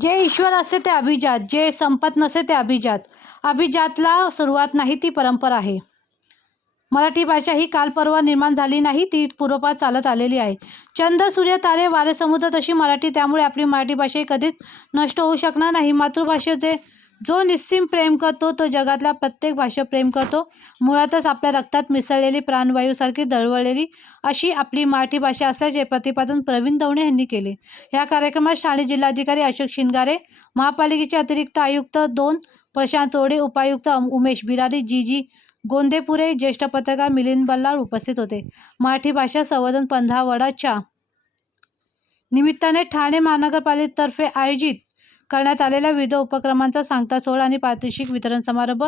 जे ईश्वर असते ते अभिजात जे संपत नसे ते अभिजात. अभिजातला सुरुवात नाही ती परंपरा आहे. मराठी भाषा ही कालपर्वा निर्माण झाली नाही ती पूर्वपार चालत आलेली आहे. चंद्र सूर्य तारे वारे समुद्र तशी मराठी त्यामुळे आपली मराठी भाषा ही कधीच नष्ट होऊ शकणार नाही. मातृभाषेचे जो निस्सीम प्रेम करतो तो जगातला प्रत्येक भाषा प्रेम करतो. मुळातच आपल्या रक्तात मिसळलेली प्राणवायूसारखी दळवळलेली अशी आपली मराठी भाषा असल्याचे प्रतिपादन प्रवीण दवणे यांनी केले. या कार्यक्रमात ठाणे जिल्हाधिकारी अशोक शिंगारे महापालिकेचे अतिरिक्त आयुक्त दोन प्रशांत ओढे उपायुक्त उमेश बिरारी जी जी गोंदेपुरे ज्येष्ठ पत्रकार मिलिंद बल्लाळ उपस्थित होते. मराठी भाषा संवर्धन पंधरावडाच्या निमित्ताने ठाणे महानगरपालिकेतर्फे आयोजित करण्यात आलेल्या विविध उपक्रमांचा सांगता सोहळा आणि पारितोषिक वितरण समारंभ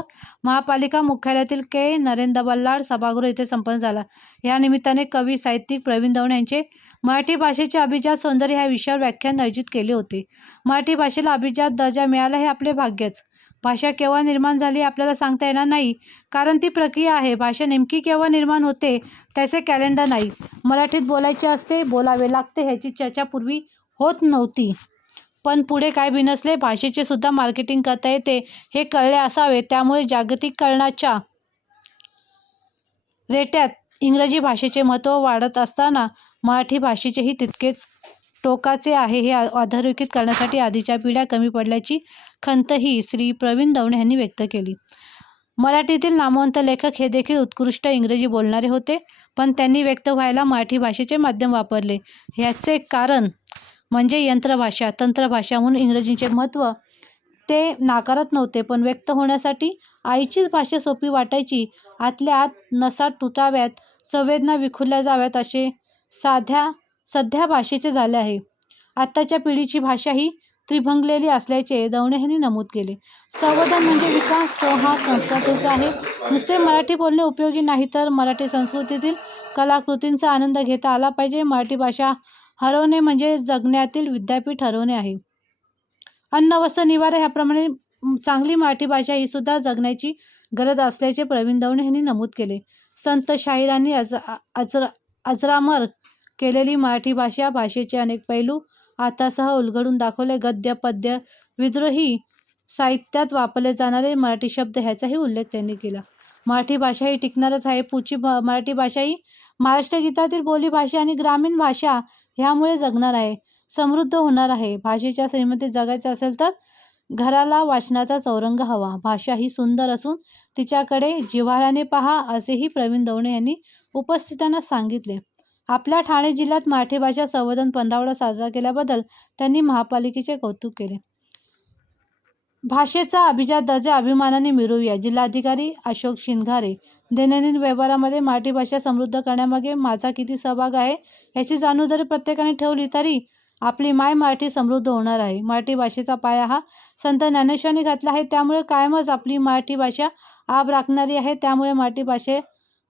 महापालिका मुख्यालयातील के. नरेंद्र बल्लाळ सभागृह येथे संपन्न झाला. या निमित्ताने कवी साहित्यिक प्रवीण दवणे यांचे मराठी भाषेचे अभिजात सौंदर्य ह्या विषयावर व्याख्यान आयोजित केले होते. मराठी भाषेला अभिजात दर्जा मिळाला हे आपले भाग्यच. भाषा केव्हा निर्माण झाली आपल्याला सांगता येणार नाही. कारण ती प्रक्रिया आहे. भाषा नेमकी केव्हा निर्माण होते त्याचे कॅलेंडर नाही. मराठीत बोलायचे असते बोलावे लागते ह्याची चर्चा पूर्वी होत नव्हती. पण पुढे काय बिनसले? भाषेचे सुद्धा मार्केटिंग करता येते. हे कळले असावे. त्यामुळे जागतिकीकरणाच्या रेट्यात इंग्रजी भाषेचे महत्त्व वाढत असताना मराठी भाषेचेही तितकेच टोकाचे आहे हे अधोरेखित करण्यासाठी आधीच्या पिढ्या कमी पडल्याची खंतही श्री प्रवीण दवणे यांनी व्यक्त केली. मराठीतील नामवंत लेखक हे देखील उत्कृष्ट इंग्रजी बोलणारे होते पण त्यांनी व्यक्त व्हायला मराठी भाषेचे माध्यम वापरले. ह्याचे कारण म्हणजे यंत्रभाषा तंत्रभाषा म्हणून इंग्रजीचे महत्त्व ते नाकारत नव्हते पण व्यक्त होण्यासाठी आईचीच भाषा सोपी वाटायची. आतल्या आत नसा तुटाव्यात संवेदना विखुरल्या जाव्यात असे साध्या सध्या भाषेचे झाले आहे. आत्ताच्या पिढीची भाषा ही त्रिभंगलेली असल्याचे दवणे यांनी नमूद केले. संवर्धन म्हणजे विकास स हा संस्कृतीचा आहे. नुसते मराठी बोलणे उपयोगी नाही तर मराठी संस्कृतीतील कलाकृतींचा आनंद घेता आला पाहिजे. मराठी भाषा हरवणे म्हणजे जगण्यातील विद्यापीठ हरवणे आहे. अन्न वस्त्र निवारा ह्याप्रमाणे चांगली मराठी भाषा ही सुद्धा जगण्याची गरज असल्याचे प्रवीण दवणे यांनी नमूद केले. संत शाहिरांनी अज अजरा अजरामर केलेली मराठी भाषा भाषेचे अनेक पैलू आतासह उलगडून दाखवले. गद्य पद्य विद्रोही साहित्यात वापरले जाणारे मराठी शब्द ह्याचाही उल्लेख त्यांनी केला. मराठी भाषा ही टिकणारच आहे. पुढची मराठी भाषा ही महाराष्ट्र गीतातील बोलीभाषा आणि ग्रामीण भाषा ह्यामुळे जगणार आहे. समृद्ध होणार आहे. भाषेच्या श्रीमंतीत जगायचं असेल तर घराला वाचनाचा चौरंग हवा. भाषा ही सुंदर असून तिच्याकडे जिव्हाळ्याने पहा असेही प्रवीण दवणे यांनी उपस्थितांना सांगितले. आपल्या ठाणे जिल्ह्यात मराठी भाषा संवर्धन पंधरावडा साजरा केल्याबद्दल त्यांनी महापालिकेचे कौतुक केले. भाषेचा अभिजात दर्जा अभिमानाने मिळवूया जिल्हाधिकारी अशोक शिंगारे दैनंदिन व्यवहारामध्ये मराठी भाषा समृद्ध करण्यामागे माझा किती सहभाग आहे याची जाणीव जरी प्रत्येकाने ठेवली तरी आपली माय मराठी समृद्ध होणार आहे. मराठी भाषेचा पाया हा संत ज्ञानेश्वरांनी घातला आहे. त्यामुळे कायमच आपली मराठी भाषा आब राखणारी आहे. त्यामुळे मराठी भाषे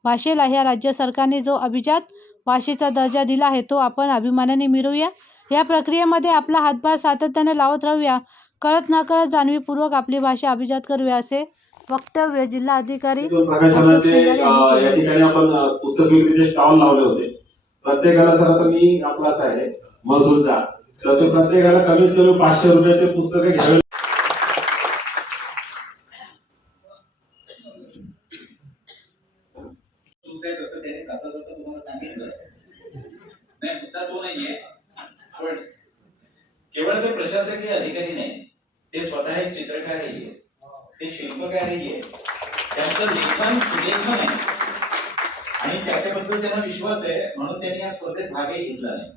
भाषेला ह्या राज्य सरकारने जो अभिजात भाषेचा दर्जा दिला आहे तो आपण अभिमानाने मिळवूया. या प्रक्रियेमध्ये आपला हातभार सातत्याने लावत राहूया. कळत नकळत जाणवीपूर्वक आपली भाषा अभिजात करूया असे वक्तव्य जिल्हाधिकारी. या ठिकाणी आपण पुस्तक विक्रीचे स्टॉल लावले होते प्रत्येकाला सर आता मी आपलाच आहे महसूलचा तर तो प्रत्येकाला कमीत कमी पाचशे रुपयाचे पुस्तकं घ्यावे तुमचं आहे तसं त्याने जाता जाता तुम्हाला सांगितलं नाही मुद्दा तो नाहीये पण केवळ ते प्रशासकीय अधिकारी नाही ते स्वतः एक चित्रकारही आहे शिल्पकारही आहे त्यांचं लेखन सुलेखन आहे. आणि त्याच्याबद्दल त्यांना विश्वास आहे म्हणून त्यांनी या स्पर्धेत भागही घेतला नाही.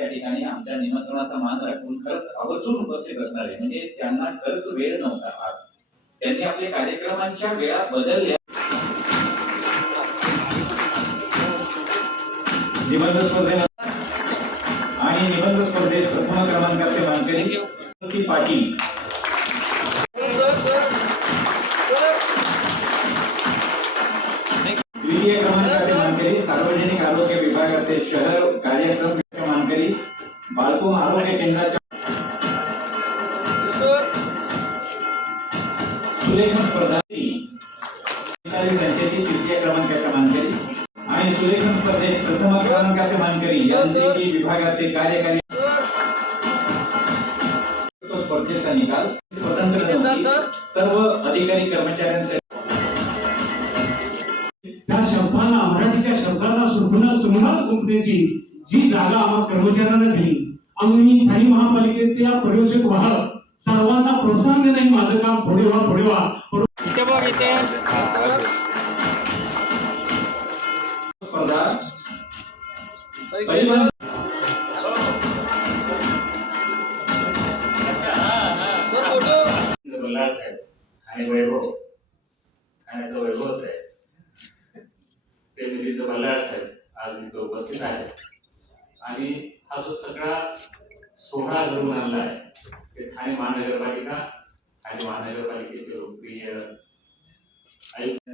या ठिकाणी आमच्या निमंत्रणाचा मान राखून खरंच आवर्जून उपस्थित असणार म्हणजे त्यांना खरंच वेळ नव्हता आज. त्यांनी आपल्या कार्यक्रमांच्या वेळा बदलल्या. निबंध स्पर्धेमध्ये आणि निबंध स्पर्धेत प्रथम क्रमांकाचे मानकरी पाटील. द्वितीय क्रमांकाचे मानकरी सार्वजनिक आरोग्य विभागाचे शहर कार्यक्रम मानकरी बालकोम आरोग्य केंद्राच्या सुलेखन स्पर्धा संचेती तृतीय क्रमांकाच्या मानकरी आणि सुलेखन स्पर्धेत प्रथम क्रमांकाचे मानकरी विभागाचे कार्यकारी परीक्षेचा निकाल सुरुवात सुरुवात गुंफण्याची जी जागा आम्हा कर्मचाऱ्यांना दिली. आम्ही ठाणे महापालिकेचे या पर्यवेक्षक वाहक. सर्वांना प्रोत्साहन देणं हे माझं काम पुढे व्हा पुढे व्हा स्पर्धा.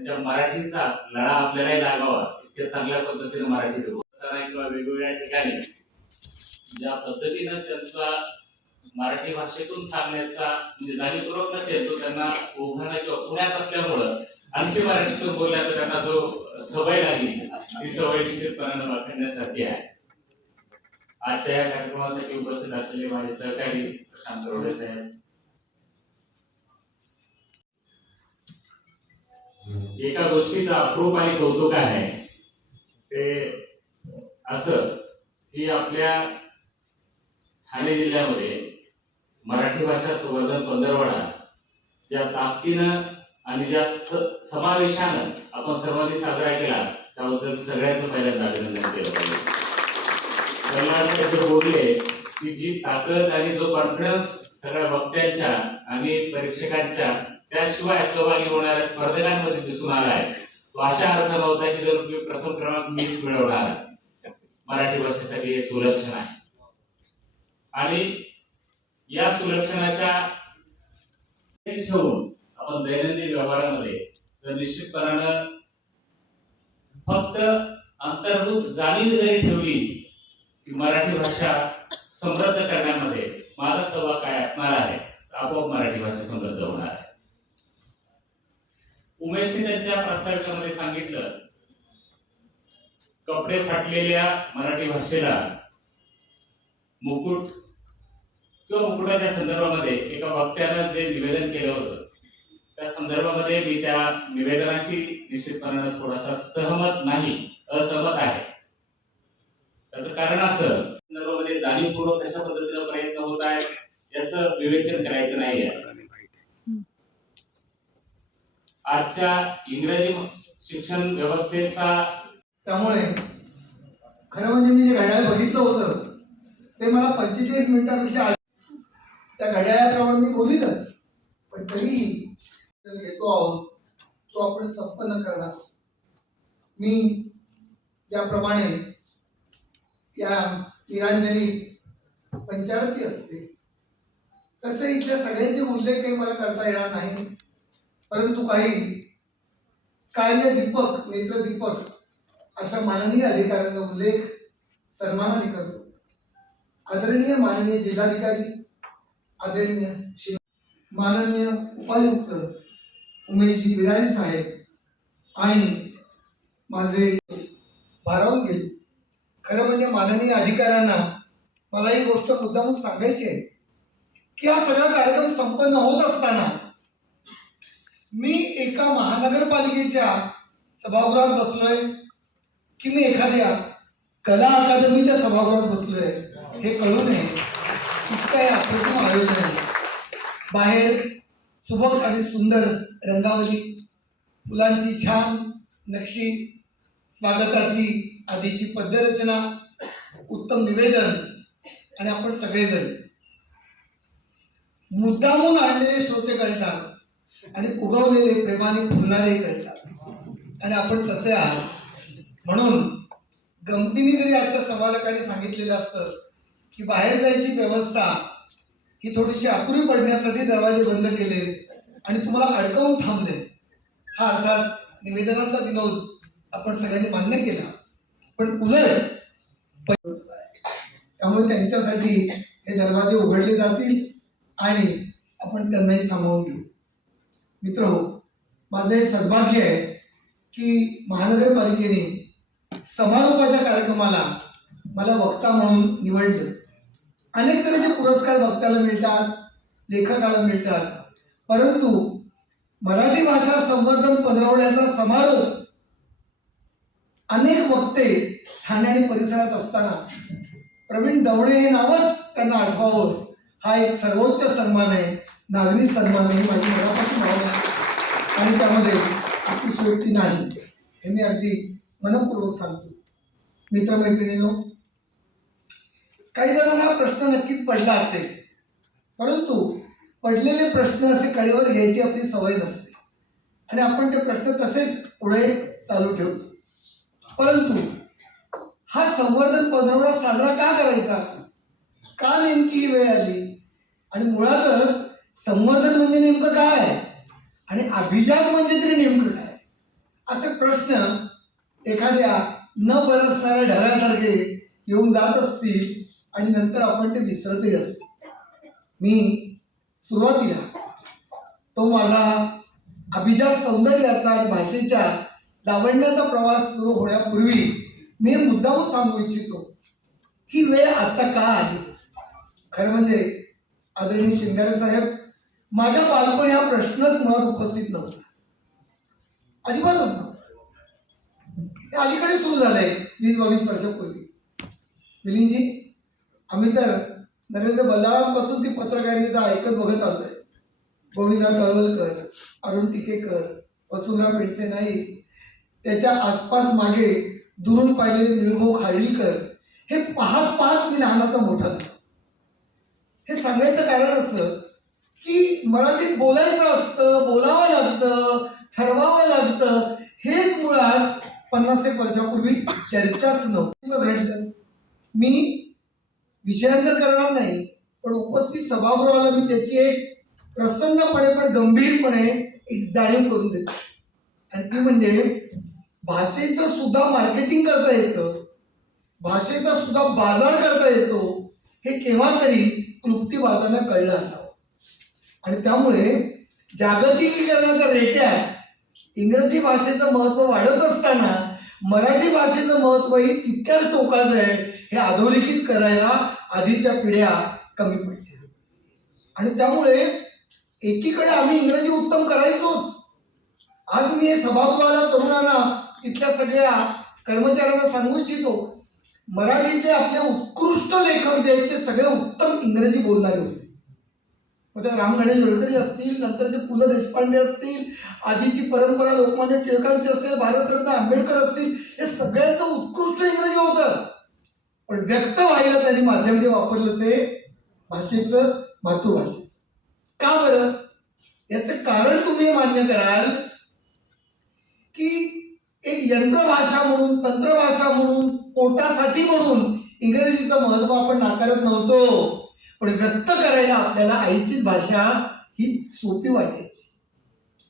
त्यांच्या मराठीचा लढा आपल्यालाही लागावा इतक्या चांगल्या पद्धतीने मराठी देवस्थाना किंवा वेगवेगळ्या ठिकाणी ज्या पद्धतीनं त्यांचा मराठी भाषेतून सांगण्याचा म्हणजे जाणीवपूर्वक नसेल तो त्यांना ओघाना किंवा पुण्यात असल्यामुळं आणखी मराठीतून बोलल्या तर त्यांना जो सवय लागली ती सवय निश्चितपणानं वापरण्यासाठी आहे. आजच्या या कार्यक्रमासाठी उपस्थित असलेले माझे सहकारी प्रशांत रोडे साहेब एका गोष्टीचं अप्रूप आणि कौतुक आहे. ते असं की आपल्या ठाणे जिल्ह्यामध्ये मराठी भाषा संवर्धन पंधरवडा ज्या ताकदीनं आणि ज्या स- समावेशानं आपण सर्वांनी साजरा केला त्याबद्दल सगळ्यांचं पहिल्यांदा अभिनंदन केलं पाहिजे. बोलले की जी ताकद आणि जो कॉन्फिडन्स सगळ्या वक्त्यांच्या आणि परीक्षकांच्या त्याशिवाय सहभागी होणाऱ्या स्पर्धकांमध्ये दिसून आलाय तो अशा अर्थ नव्हता की जर प्रथम क्रमांक मीच मिळवणार मराठी भाषेसाठी हे सुलक्षण आहे. आणि या सुलक्षणाच्या ठेवून आपण दैनंदिन व्यवहारामध्ये तर निश्चितपणानं फक्त अंतर्भूत जाणीव जरी ठेवली की मराठी भाषा समृद्ध करण्यामध्ये माझा सहभाग काय असणार आहे तर आपोआप मराठी भाषा समृद्ध होणार उमेशने त्यांच्या प्रास्ताविकामध्ये सांगितलं कपडे फाटलेल्या मराठी भाषेला मुकुट किंवा मुकुटाच्या संदर्भामध्ये एका वक्त्यानं जे निवेदन केलं होतं त्या संदर्भामध्ये मी त्या निवेदनाशी निश्चितपणानं थोडासा सहमत नाही असहमत आहे. त्याचं कारण असं संदर्भामध्ये जाणीवपूर्वक कशा पद्धतीनं प्रयत्न होत आहेत याचं विवेचन करायचं नाही आहे आजच्या इंग्रजी शिक्षण व्यवस्थेचा त्यामुळे खरं म्हणजे मी जे घड्याळ बघितलं होतं ते मला पंचेचाळीस मिनिटापेक्षा त्या घड्याळाप्रमाणे मी बोलित पण तरीही घेतो आहोत तो आपण संपन्न करणार मी ज्याप्रमाणे या निरांजनी पंचारती असते तसे इथल्या सगळ्यांचे उल्लेख काही मला करता येणार नाही. परंतु काही कार्यदीपक नेत्रदीपक अशा माननीय अधिकाऱ्यांचा उल्लेख सन्मानाने करतो. आदरणीय माननीय जिल्हाधिकारी आदरणीय श्री माननीय उपायुक्त उमेशजी बिरारी साहेब आणि माझे भारावून गेले खरं म्हणजे माननीय अधिकाऱ्यांना मला ही गोष्ट मुद्दामून सांगायची आहे की हा सगळा कार्यक्रम संपन्न होत असताना मी एका महानगरपालिकेच्या सभागृहात बसलोय की मी एखाद्या कला अकादमीच्या सभागृहात बसलोय हे कळू नये. इतकं हे अप्रतिम आयोजन आहे. बाहेर सुबक आणि सुंदर रंगावली फुलांची छान नक्षी स्वागताची आधीची पद्यरचना उत्तम निवेदन आणि आपण सगळेजण. मुद्दामून आणलेले श्रोते कळतात. आणि उगवलेले प्रेमाने फुलणारे कळतात आणि आपण तसे आहात. म्हणून गमतीने जरी आजच्या संवादकाने सांगितलेलं असतं की बाहेर जायची व्यवस्था ही थोडीशी अपुरी पडण्यासाठी दरवाजे बंद केले आणि तुम्हाला अडकवून थांबले हा अर्थात निवेदनाचा विनोद आपण सगळ्यांनी मान्य केला. पण उलट आहे. त्यामुळे त्यांच्यासाठी हे दरवाजे उघडले जातील आणि आपण त्यांनाही सामावून घेऊ. मित्र हो माझं हे सद्भाग्य आहे की महानगरपालिकेने समारोपाच्या कार्यक्रमाला मला वक्ता म्हणून निवडलं. अनेक तऱ्हेचे पुरस्कार वक्त्याला मिळतात लेखकाला मिळतात. परंतु मराठी भाषा संवर्धन पदरवण्याचा समारोप अनेक वक्ते ठाणे आणि परिसरात असताना प्रवीण दवडे हे नावच त्यांना आठवावं. हा एक सर्वोच्च सन्मान आहे. नागरी सन्मान ही माझी मनापासून भावना आणि त्यामध्ये अतिशयोक्ती नाही. हे मी अगदी मनपूर्वक सांगतो. मित्रमैत्रिणींनो काही जणांना हा प्रश्न नक्कीच पडला असेल. परंतु पडलेले प्रश्न असे कडेवर घ्यायची आपली सवय नसते. आणि आपण ते प्रश्न तसेच पुढे चालू ठेवतो. परंतु हा संवर्धन पंधरवडा साजरा का करायचा? का नेमकी ही वेळ आली? आणि मुळातच संवर्धन म्हणजे नेमकं काय? आणि अभिजात म्हणजे तरी नेमकं काय? असे प्रश्न एखाद्या न बरसणाऱ्या ढगासारखे येऊन जात असतील आणि नंतर आपण ते विसरतही असतो. मी सुरुवातीला तो माझा अभिजात सौंदर्याचा आणि भाषेच्या लावण्याचा प्रवास सुरू होण्यापूर्वी मी मुद्दाहून सांगू इच्छितो. ही वेळ आता का आहे खरं म्हणजे आदरणीय शिंगारे साहेब माझ्या बालपणी हा प्रश्नच मुळात उपस्थित नव्हता. अजिबातच नव्हता. अलीकडे सुरू झालंय वीस बावीस वर्षापूर्वी. मिलिंदजी आम्ही तर नरेंद्र बल्लाळांपासून ती पत्रकारिता ऐकत बघत आलोय. गोविंदा तळवलकर अरुण टिकेकर वसुंधरा पेटसे नाईक त्याच्या आसपास मागे दुरून पाहिलेले निळभाऊ खाडीलकर हे पाहत पाहत मी लहानाचा मोठा झालो. हे सांगायचं कारण असं की मराठीत बोलायचं असतं बोलावं लागतं ठरवावं लागतं हेच मुळात पन्नास एक वर्षापूर्वी चर्चाच नव्हती. घडलं मी विषयांतर करणार नाही पण उपस्थित सभागृहाला मी त्याची एक प्रसन्नपणे पण गंभीरपणे एक जाणीव करून देतो. आणि ती म्हणजे भाषेचं सुद्धा मार्केटिंग करता येतं भाषेचा सुद्धा बाजार करता येतो हे केव्हा तरी क्लुप्तीबाजांना कळलं असावं. आणि त्यामुळे जागतिकीकरणाचा रेट्या इंग्रजी भाषेचं महत्त्व वाढत असताना मराठी भाषेचं महत्त्वही तितक्याच टोकाचं आहे हे अधोरेखित करायला आधीच्या पिढ्या कमी पडल्या. आणि त्यामुळे एकीकडे आम्ही इंग्रजी उत्तम करायचोच. आज मी हे सभागृहाला तरुणांना तिथल्या सगळ्या कर्मचाऱ्यांना सांगू इच्छितो मराठीतले आपले उत्कृष्ट लेखक जे आहेत ते सगळे उत्तम इंग्रजी बोलणारे होते. मग त्या राम गणेश गडकरी असतील नंतरचे पु ल देशपांडे असतील आधीची परंपरा लोकमान्य टिळकांची असेल भारतरत्न आंबेडकर असतील हे सगळ्यांचं उत्कृष्ट इंग्रजी होतं. पण व्यक्त व्हायला त्यांनी माध्यम जे वापरलं ते भाषेचं मातृभाषेचं. का बरं? याचं कारण तुम्ही मान्य कराल की एक यंत्रभाषा म्हणून तंत्रभाषा म्हणून पोटासाठी म्हणून इंग्रजीचं महत्त्व आपण नाकारत नव्हतो. पण व्यक्त करायला आपल्याला आईचीच भाषा ही सोपी वाटायची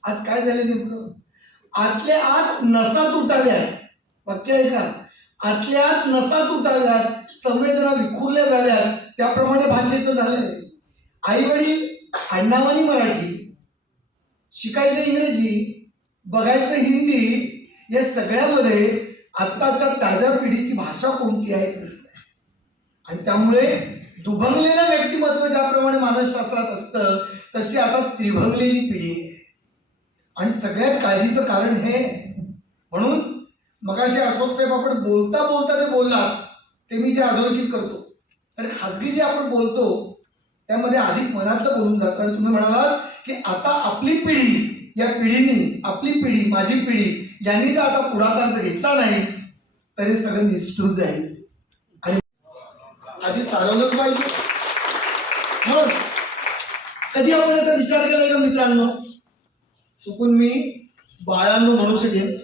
आज काय झालं नेमकं? आतल्या आत नसा तुटाव्यात. वाक्य आहे का? आतल्या आत नसा तुटाव्यात संवेदना विखुरल्या जाव्यात. त्याप्रमाणे भाषेचं झालंय. आई वडील अण्णावानी मराठी शिकायचं इंग्रजी बघायचं हिंदी या सगळ्यामध्ये आत्ताच्या ताज्या पिढीची भाषा कोणती आहे. आणि त्यामुळे दुभंगलेलं व्यक्तिमत्व ज्याप्रमाणे मानसशास्त्रात असतं तशी आता त्रिभंगलेली पिढी आहे. आणि सगळ्यात काळजीचं कारण हे म्हणून मगाशी अशोक साहेब आपण बोलता बोलता ते बोललात ते मी जे अधोरेखित करतो. आणि खाजगी जे आपण बोलतो त्यामध्ये अधिक मनातलं बोलून जातं. आणि तुम्ही म्हणालात की आता आपली पिढी या पिढीने आपली पिढी माझी पिढी यांनी जर आता पुढाकार जर घेतला नाही तर हे सगळं निष्ठून जाईल. आधी चालवलंच पाहिजे. म्हणून कधी आपण याचा विचार केला का मित्रांनो? चुकून मी बाळांनो म्हणू शकेन.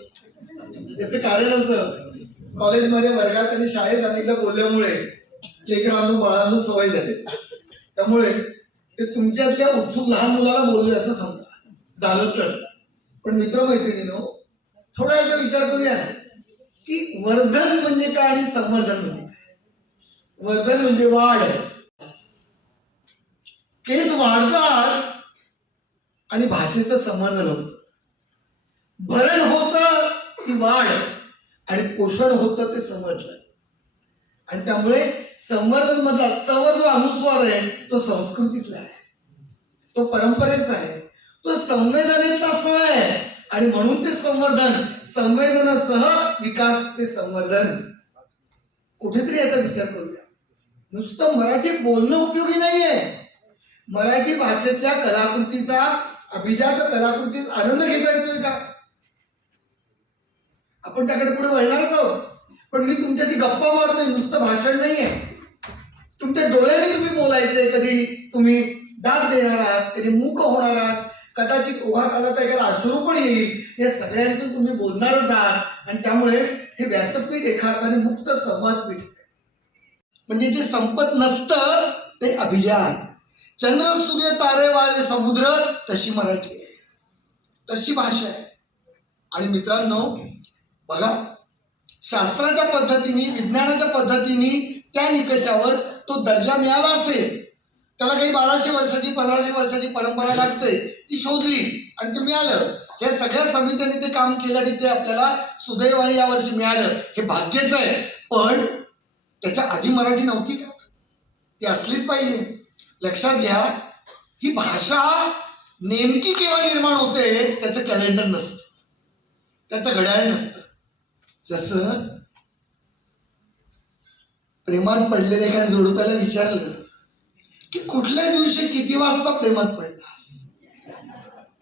याचं कारण असं कॉलेजमध्ये वर्गात आणि शाळेत अनेकदा बोलल्यामुळे लेकरांनो बाळांनो सवय झाली. त्यामुळे ते तुमच्यातल्या उत्सुक लहान मुलाला बोलले असं समजा झालं तर. पण मित्रमैत्रिणीनो थोडा याचा विचार करूया की वर्धन म्हणजे काय आणि संवर्धन म्हणजे? वर्धन म्हणजे वाढ. केस वाढतात आणि भाषेचं संवर्धन होतं. भरण होतं ती वाढ. आणि पोषण होतं ते संवर्धन. आणि त्यामुळे संवर्धन मधला सवर जो अनुस्वार आहे तो संस्कृतीतला आहे. तो परंपरेचा आहे. तो संवेदनेचा सह आहे. आणि म्हणून ते संवर्धन. संवेदनासह विकास ते संवर्धन. कुठेतरी याचा विचार करूया. नुसतं मराठी बोलणं उपयोगी नाहीये. मराठी भाषेतल्या कलाकृतीचा अभिजात कलाकृतीत आनंद घेता येतोय का? आपण त्याकडे पुढे वळणारच आहोत. पण मी तुमच्याशी गप्पा मारतोय नुसतं भाषण नाहीये. तुमच्या डोळ्याने तुम्ही बोलायचंय कधी? तुम्ही दाद देणार आहात कधी मूक होणार आहात? कदाचित ओघात आला तर एखादा अश्रू पण येईल. या सगळ्यांतून तुम्ही बोलणारच आहात. आणि त्यामुळे हे व्यासपीठ एका अर्थाने मुक्त संवादपीठ. आहे. म्हणजे जे संपत नसतं ते अभिजात चंद्र सूर्य तारे वारे समुद्र तशी मराठी आहे. तशी भाषा आहे. आणि मित्रांनो बघा शास्त्राच्या पद्धतीने विज्ञानाच्या पद्धतीने त्या निकषावर तो दर्जा मिळाला असेल त्याला काही बाराशे वर्षाची पंधराशे वर्षाची परंपरा लागते ती शोधली आणि ते मिळालं. या सगळ्या समित्यांनी ते काम केलं आणि ते आपल्याला सुदैवाने यावर्षी मिळालं हे भाग्यच आहे. पण त्याच्या आधी मराठी नव्हती का? ती असलीच पाहिजे. लक्षात घ्या ही भाषा नेमकी केव्हा निर्माण होते त्याचं कॅलेंडर नसतं. त्याचं घड्याळ नसतं. जसं प्रेमात पडलेल्या एखाद्या जोडप्याला विचारलं की कुठल्या दिवशी किती वाजता प्रेमात पडला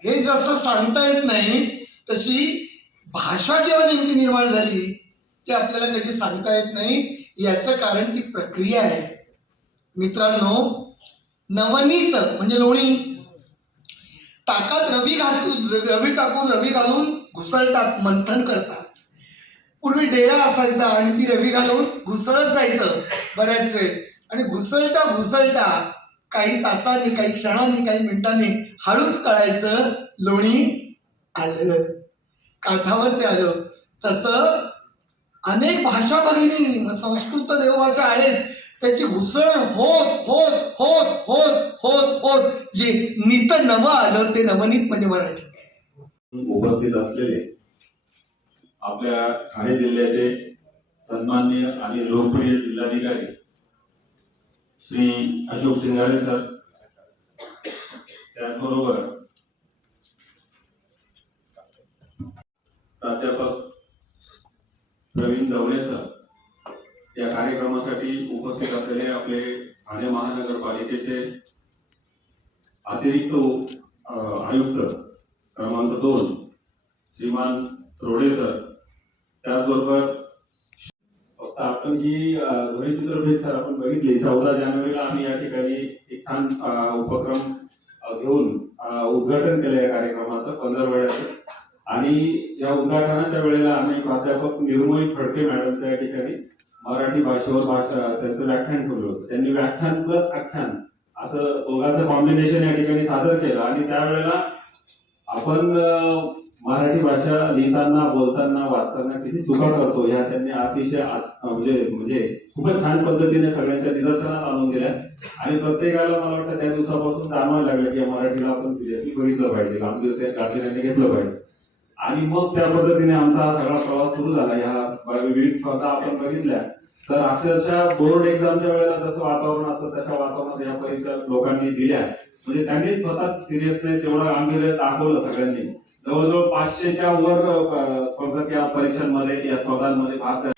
हे जसं सांगता येत नाही तशी भाषा केव्हा नेमकी निर्माण झाली ते आपल्याला कधी सांगता येत नाही. याचं कारण ती प्रक्रिया आहे. मित्रांनो नवनीत म्हणजे लोणी ताकात रवी घालून रवी टाकून रवी घालून घुसळतात मंथन करतात. पूर्वी डेरा असायचा आणि ती रवी घालून घुसळत जायचं बऱ्याच वेळ. आणि घुसळता घुसळता काही तासांनी काही क्षणांनी काही मिनिटांनी हळूच कळायचं लोणी आलं. काठावर ते आलं. तसं अनेक भाषा भगिनी संस्कृत देवभाषा आहेत. त्याची घुसळ होत होत होत होत होत होत. जे नित नव आलं ते नवनीत म्हणजे मराठी. उपस्थित असलेले आपल्या ठाणे जिल्ह्याचे सन्मान्य आणि लोकप्रिय जिल्हाधिकारी श्री अशोक सिंगारे सर. त्याचबरोबर प्राध्यापक प्रवीण दवणे सर या कार्यक्रमासाठी उपस्थित असलेले आपले ठाणे महानगरपालिकेचे अतिरिक्त आयुक्त क्रमांक दोन श्रीमान रोडे सर त्याचबरोबर फक्त आपण जी अ, ध्वनी सर आपण बघितली चौदा जानेवारीला आम्ही या ठिकाणी एक छान उपक्रम घेऊन उद्घाटन केलं या कार्यक्रमाचं पंधरवड्याचं. आणि या उद्घाटनाच्या वेळेला आम्ही प्राध्यापक निर्मोही फडके मॅडम त्या ठिकाणी मराठी भाषेवर भाषा त्यांचं व्याख्यान ठेवलं होतं. त्यांनी व्याख्यान प्लस आख्यान असं दोघांचं कॉम्बिनेशन या ठिकाणी सादर केलं. आणि त्यावेळेला आपण मराठी भाषा लिहिताना बोलताना वाचताना किती चुका करतो ह्या त्यांनी अतिशय म्हणजे म्हणजे खूपच छान पद्धतीने सगळ्यांच्या निदर्शनात आणून दिल्या. आणि प्रत्येकाला मला वाटतं त्या दिवसापासून जाणवायला लागलं की मराठीला आपण सिरियसली बघितलं पाहिजे. गांभीर्याने घेतलं पाहिजे. आणि मग त्या पद्धतीने आमचा हा सगळा प्रवास सुरू झाला. ह्या विविध स्पर्धा आपण बघितल्या. तर अक्षरशः बोर्ड एक्झामच्या वेळेला जसं वातावरण असतं तशा वातावरणात या परीक्षा लोकांनी दिल्या. म्हणजे त्यांनी स्वतः सिरियसनेस एवढं गांभीर्य दाखवलं सगळ्यांनी. जवळजवळ पाचशेच्या वर स्पर्धक या परीक्षांमध्ये या स्पर्धांमध्ये भाग